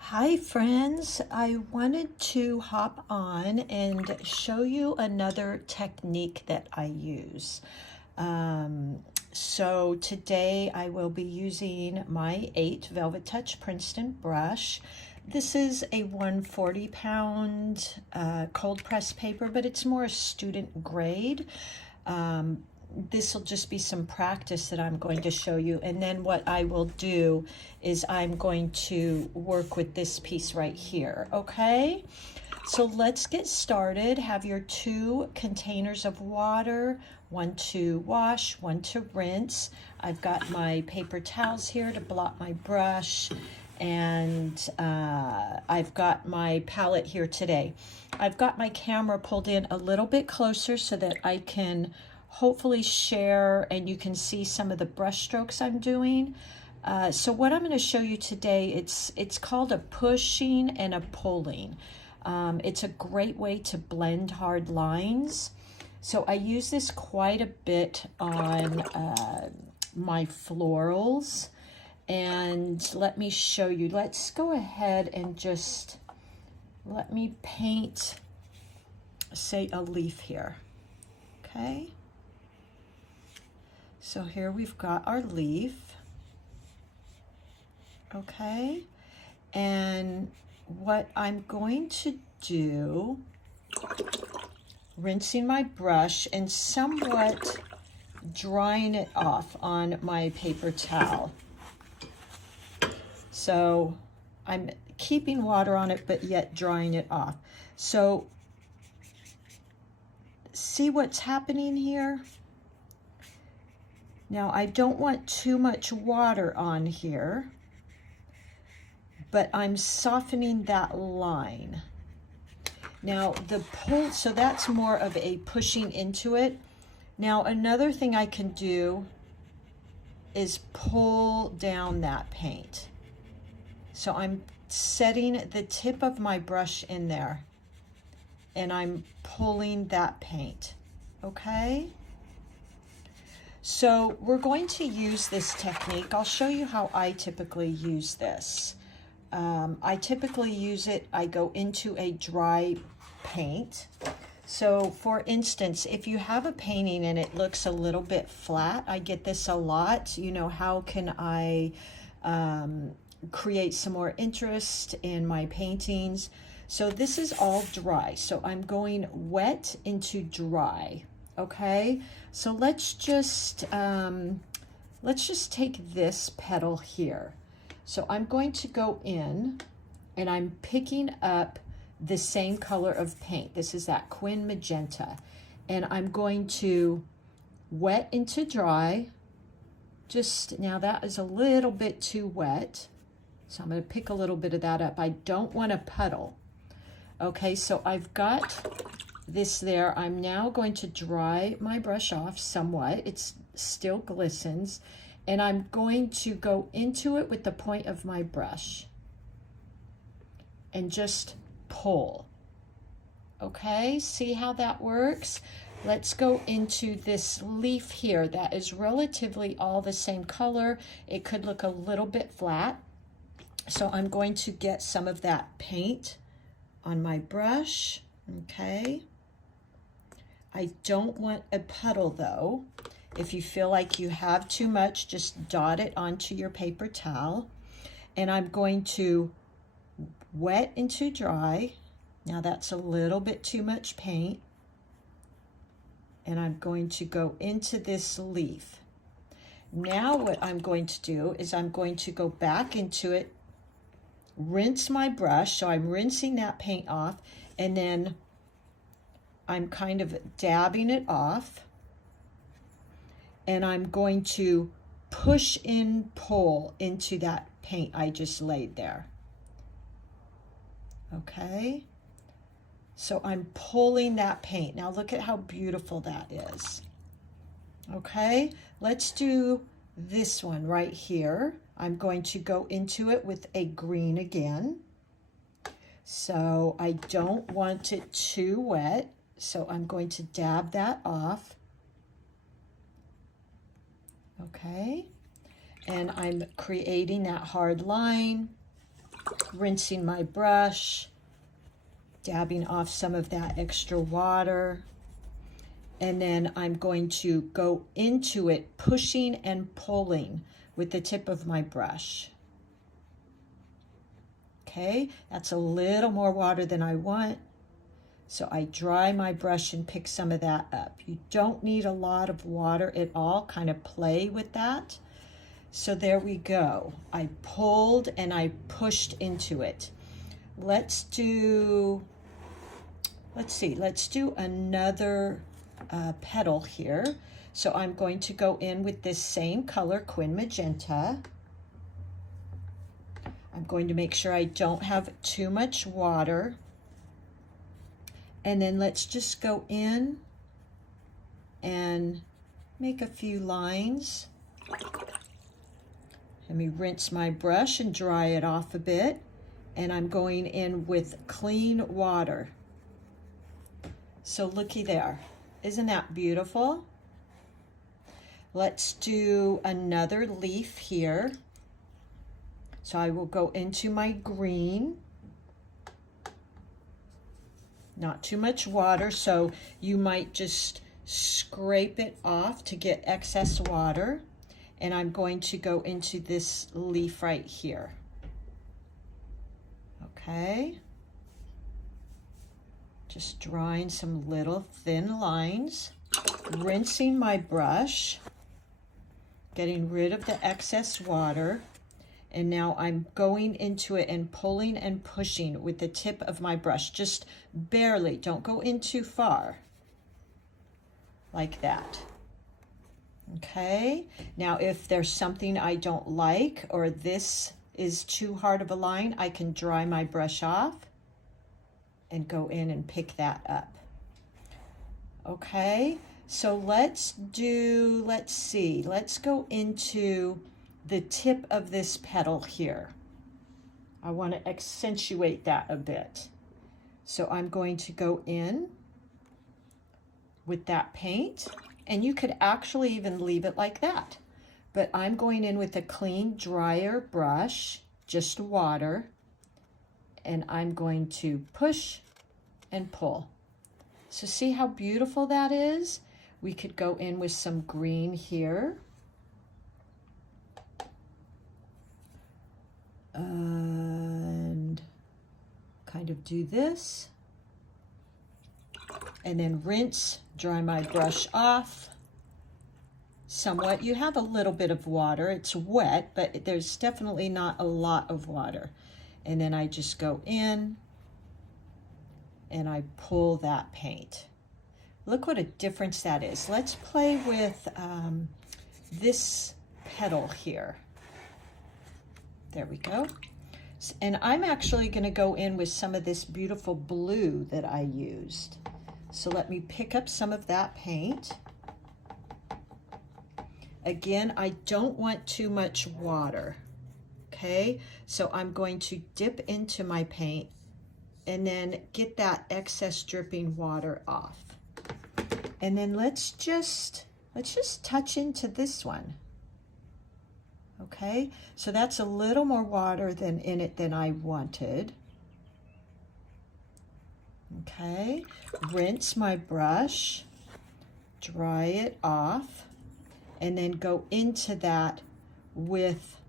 Hi friends, I wanted to hop on and show you another technique that I use. So today I will be using my 8 Velvet Touch Princeton brush. This is a 140-pound cold press paper, but it's more student grade. This will just be some practice that I'm going to show you, and then what I will do is I'm going to work with this piece right here. Okay, so let's get started. Have your 2 containers of water, one to wash, one to rinse. I've got my paper towels here to blot my brush, and I've got my palette here today. I've got my camera pulled in a little bit closer so that I can hopefully share and you can see some of the brush strokes I'm doing. So what I'm going to show you today, it's called a pushing and a pulling. It's a great way to blend hard lines. So I use this quite a bit on my florals. And let me show you. Let's go ahead and just let me paint, say, a leaf here. Okay. So here we've got our leaf, okay? And what I'm going to do, rinsing my brush and somewhat drying it off on my paper towel. So I'm keeping water on it, but yet drying it off. So see what's happening here? Now, I don't want too much water on here, but I'm softening that line. Now, the pull, so that's more of a pushing into it. Now, another thing I can do is pull down that paint. So I'm setting the tip of my brush in there, and I'm pulling that paint, okay? So we're going to use this technique. I'll show you how I typically use this. I typically use it, I go into a dry paint. So for instance, if you have a painting and it looks a little bit flat, I get this a lot, you know, how can I create some more interest in my paintings? So this is all dry. So I'm going wet into dry. Okay, so let's just take this petal here. So I'm going to go in and I'm picking up the same color of paint. This is that Quin Magenta. And I'm going to wet into dry. Just now that is a little bit too wet. So I'm going to pick a little bit of that up. I don't want a puddle. Okay, so I've got this there. I'm now going to dry my brush off somewhat. It still glistens, and I'm going to go into it with the point of my brush and just pull. Okay, see how that works? Let's go into this leaf here that is relatively all the same color. It could look a little bit flat. So I'm going to get some of that paint on my brush, okay? I don't want a puddle though. If you feel like you have too much, just dot it onto your paper towel. And I'm going to wet into dry. Now that's a little bit too much paint. And I'm going to go into this leaf. Now what I'm going to do is I'm going to go back into it, rinse my brush. So I'm rinsing that paint off, and then I'm kind of dabbing it off, and I'm going to push and pull into that paint I just laid there. Okay, so I'm pulling that paint. Now look at how beautiful that is. Okay, let's do this one right here. I'm going to go into it with a green again. So I don't want it too wet. So I'm going to dab that off. Okay, and I'm creating that hard line. Rinsing my brush, dabbing off some of that extra water. And then I'm going to go into it, pushing and pulling with the tip of my brush. Okay, that's a little more water than I want. So I dry my brush and pick some of that up. You don't need a lot of water at all, kind of play with that. So there we go. I pulled and I pushed into it. Let's do another petal here. So I'm going to go in with this same color, Quin Magenta. I'm going to make sure I don't have too much water. And then let's just go in and make a few lines. Let me rinse my brush and dry it off a bit. And I'm going in with clean water. So looky there. Isn't that beautiful? Let's do another leaf here. So I will go into my green. Not too much water, so you might just scrape it off to get excess water. And I'm going to go into this leaf right here. Okay. Just drawing some little thin lines. Rinsing my brush. Getting rid of the excess water. And now I'm going into it and pulling and pushing with the tip of my brush. Just barely. Don't go in too far. Like that. Okay. Now if there's something I don't like or this is too hard of a line, I can dry my brush off and go in and pick that up. Okay. So let's go into the tip of this petal here. I want to accentuate that a bit. So I'm going to go in with that paint, and you could actually even leave it like that. But I'm going in with a clean, drier brush, just water, and I'm going to push and pull. So see how beautiful that is? We could go in with some green here. And kind of do this. And then rinse, dry my brush off. Somewhat, you have a little bit of water. It's wet, but there's definitely not a lot of water. And then I just go in and I pull that paint. Look what a difference that is. Let's play with this petal here. There we go. And I'm actually going to go in with some of this beautiful blue that I used. So let me pick up some of that paint. Again, I don't want too much water. Okay, so I'm going to dip into my paint and then get that excess dripping water off. And then let's just touch into this one. Okay, so that's a little more water in it than I wanted. Okay, rinse my brush, dry it off, and then go into that with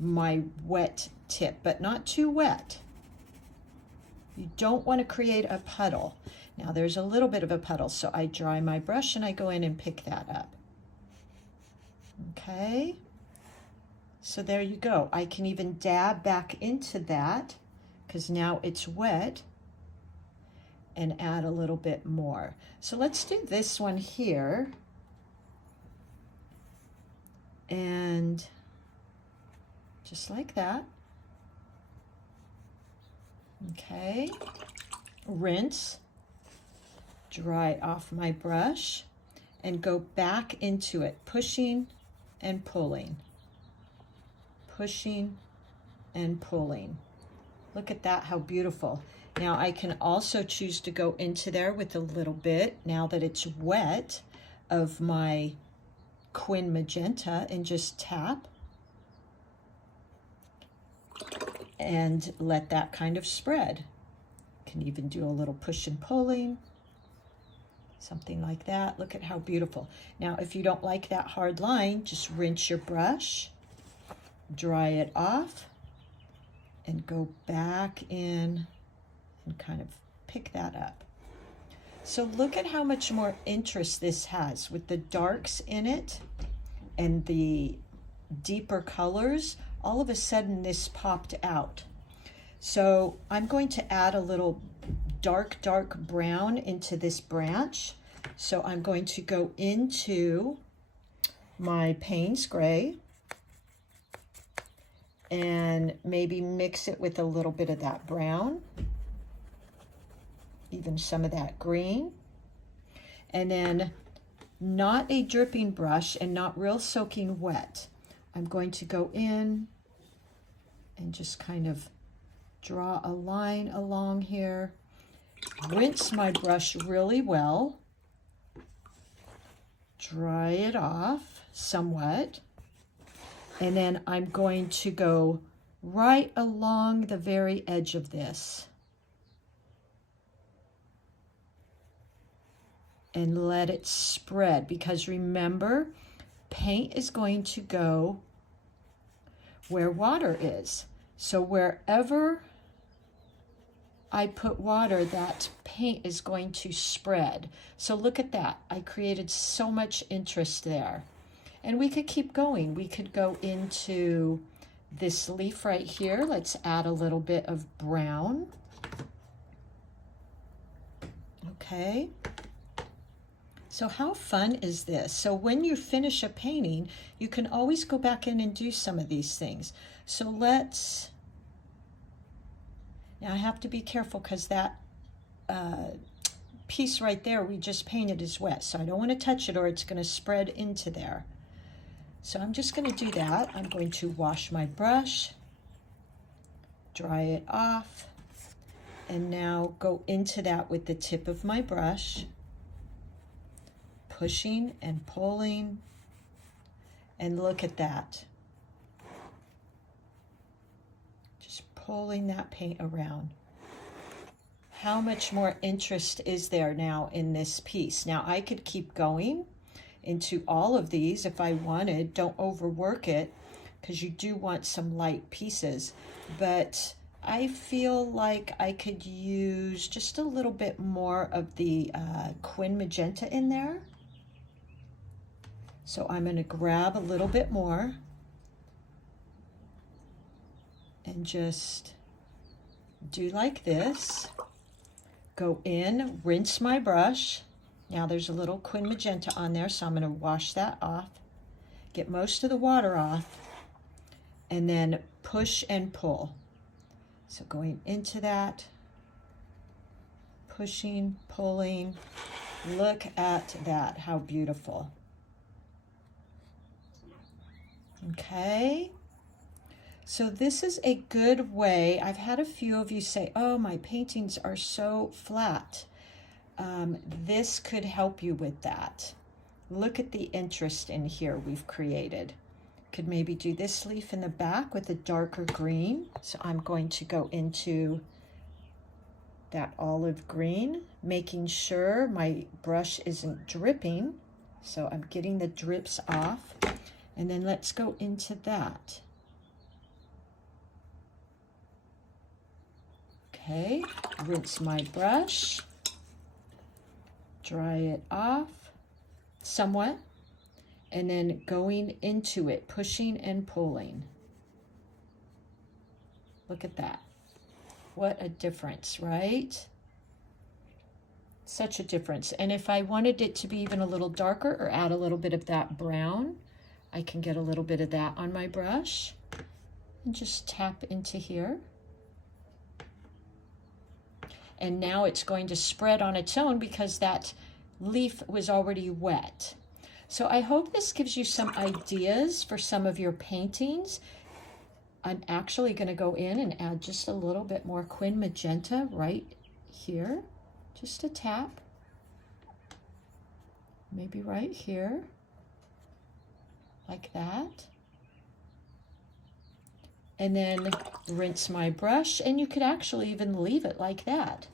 my wet tip, but not too wet. You don't want to create a puddle. Now there's a little bit of a puddle, so I dry my brush and I go in and pick that up. Okay. So there you go. I can even dab back into that because now it's wet and add a little bit more. So let's do this one here. And just like that. Okay. Rinse, dry off my brush, and go back into it, pushing and pulling. Pushing and pulling. Look at that, how beautiful. Now I can also choose to go into there with a little bit, now that it's wet, of my Quin Magenta and just tap. and let that kind of spread. Can even do a little push and pulling, something like that. Look at how beautiful. Now, if you don't like that hard line, just rinse your brush, dry it off, and go back in and kind of pick that up. So look at how much more interest this has with the darks in it and the deeper colors. All of a sudden this popped out. So I'm going to add a little dark brown into this branch. So I'm going to go into my Payne's Gray and maybe mix it with a little bit of that brown, even some of that green. And then, not a dripping brush and not real soaking wet, I'm going to go in and just kind of draw a line along here, rinse my brush really well, dry it off somewhat, and then I'm going to go right along the very edge of this and let it spread, because remember, paint is going to go where water is. So wherever I put water, that paint is going to spread. So look at that. I created so much interest there. And we could keep going. We could go into this leaf right here. Let's add a little bit of brown. Okay. So how fun is this? So when you finish a painting, you can always go back in and do some of these things. So let's, now I have to be careful because that piece right there we just painted is wet. So I don't want to touch it or it's going to spread into there. So I'm just going to do that. I'm going to wash my brush, dry it off, and now go into that with the tip of my brush, pushing and pulling, and look at that. Just pulling that paint around. How much more interest is there now in this piece? Now I could keep going into all of these if I wanted. Don't overwork it because you do want some light pieces, but I feel like I could use just a little bit more of the Quin Magenta in there. So I'm going to grab a little bit more and just do like this. Go in, rinse my brush. Now there's a little Quin Magenta on there, so I'm going to wash that off, get most of the water off, and then push and pull. So going into that, pushing, pulling. Look at that, how beautiful. Okay, so this is a good way. I've had a few of you say, oh, my paintings are so flat. This could help you with that. Look at the interest in here we've created. Could maybe do this leaf in the back with a darker green. So I'm going to go into that olive green, making sure my brush isn't dripping. So I'm getting the drips off. And then let's go into that. Okay, rinse my brush, dry it off somewhat, and then going into it, pushing and pulling. Look at that. What a difference, right? Such a difference. And if I wanted it to be even a little darker or add a little bit of that brown, I can get a little bit of that on my brush and just tap into here. And now it's going to spread on its own because that leaf was already wet. So I hope this gives you some ideas for some of your paintings. I'm actually going to go in and add just a little bit more Quin Magenta right here. Just a tap. Maybe right here. Like that. and then rinse my brush, and you could actually even leave it like that.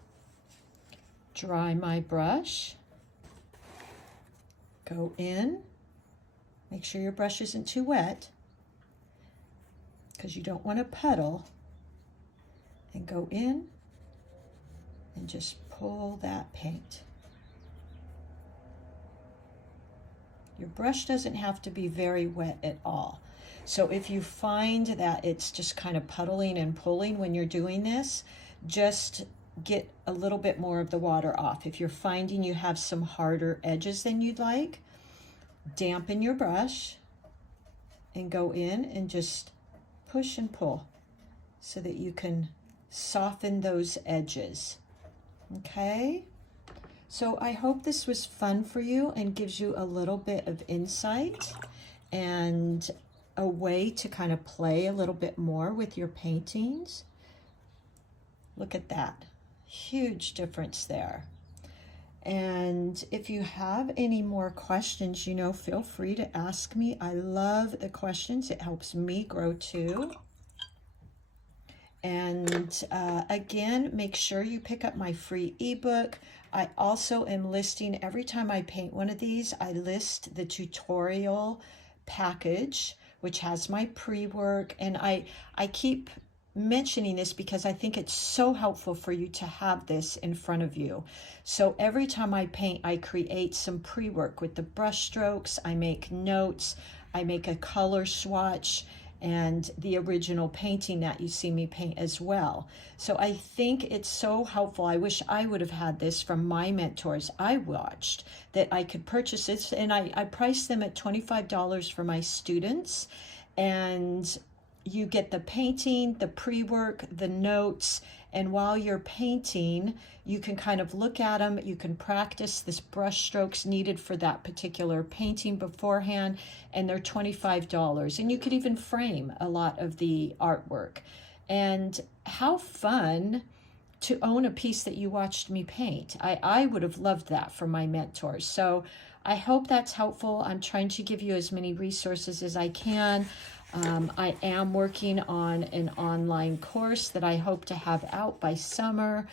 Dry my brush, go in, make sure your brush isn't too wet because you don't want to puddle, and go in and just pull that paint. Your brush doesn't have to be very wet at all. So if you find that it's just kind of puddling and pulling when you're doing this, just get a little bit more of the water off. If you're finding you have some harder edges than you'd like, dampen your brush and go in and just push and pull so that you can soften those edges. Okay? So I hope this was fun for you and gives you a little bit of insight and a way to kind of play a little bit more with your paintings. Look at that. Huge difference there. And if you have any more questions, you know, feel free to ask me. I love the questions. It helps me grow too. And again, make sure you pick up my free ebook. I also am listing, every time I paint one of these, I list the tutorial package, which has my pre-work. And I keep mentioning this because I think it's so helpful for you to have this in front of you. So every time I paint, I create some pre-work with the brush strokes, I make notes, I make a color swatch, and the original painting that you see me paint as well. So I think it's so helpful. I wish I would have had this from my mentors I watched, that I could purchase this, and I priced them at $25 for my students, and you get the painting, the pre-work, the notes, and while you're painting, you can kind of look at them, you can practice this brush strokes needed for that particular painting beforehand, and they're $25. And you could even frame a lot of the artwork. And how fun to own a piece that you watched me paint. I would have loved that from my mentors. So I hope that's helpful. I'm trying to give you as many resources as I can. I am working on an online course that I hope to have out by summer.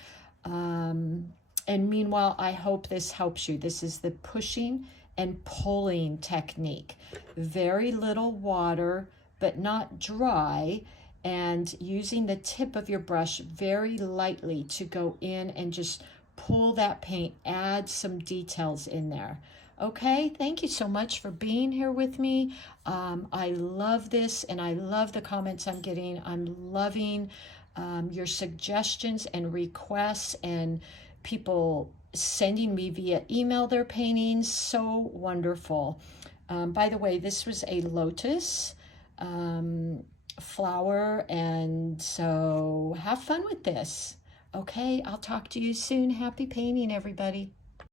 And meanwhile, I hope this helps you. This is the pushing and pulling technique. Very little water, but not dry, and using the tip of your brush very lightly to go in and just pull that paint, add some details in there. Okay, thank you so much for being here with me. I love this, and I love the comments I'm getting. I'm loving your suggestions and requests, and people sending me via email their paintings. So wonderful. By the way, this was a lotus flower, and so have fun with this. Okay, I'll talk to you soon. Happy painting, everybody.